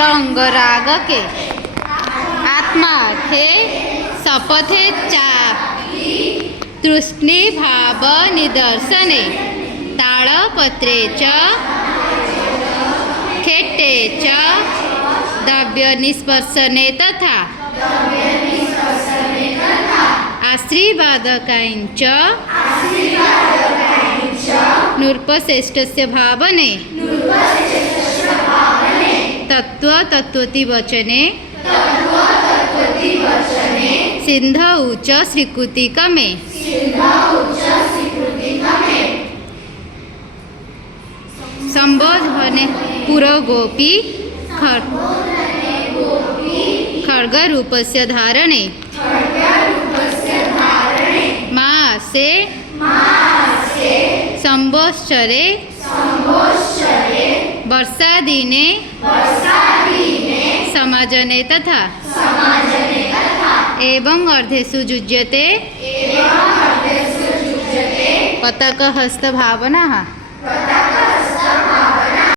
अंगराग के आत्मा थे शपथे चापी तृष्णि भाव निदर्शने ताड़पत्रे च खेटे च द्रव्य निस्पर्शने तथा आश्रीवादकांच नृपश्रेष्ठस्य भावने तत्त्वति वचने सिंधौ च श्रीकृतिकमे संबोधने पुरोगोपी खड्गरूपस्य धारणे मासे संवत्सरे वर्षादिने समाजने तथा एवं अर्धेषु युज्यते पतकहस्त भावना।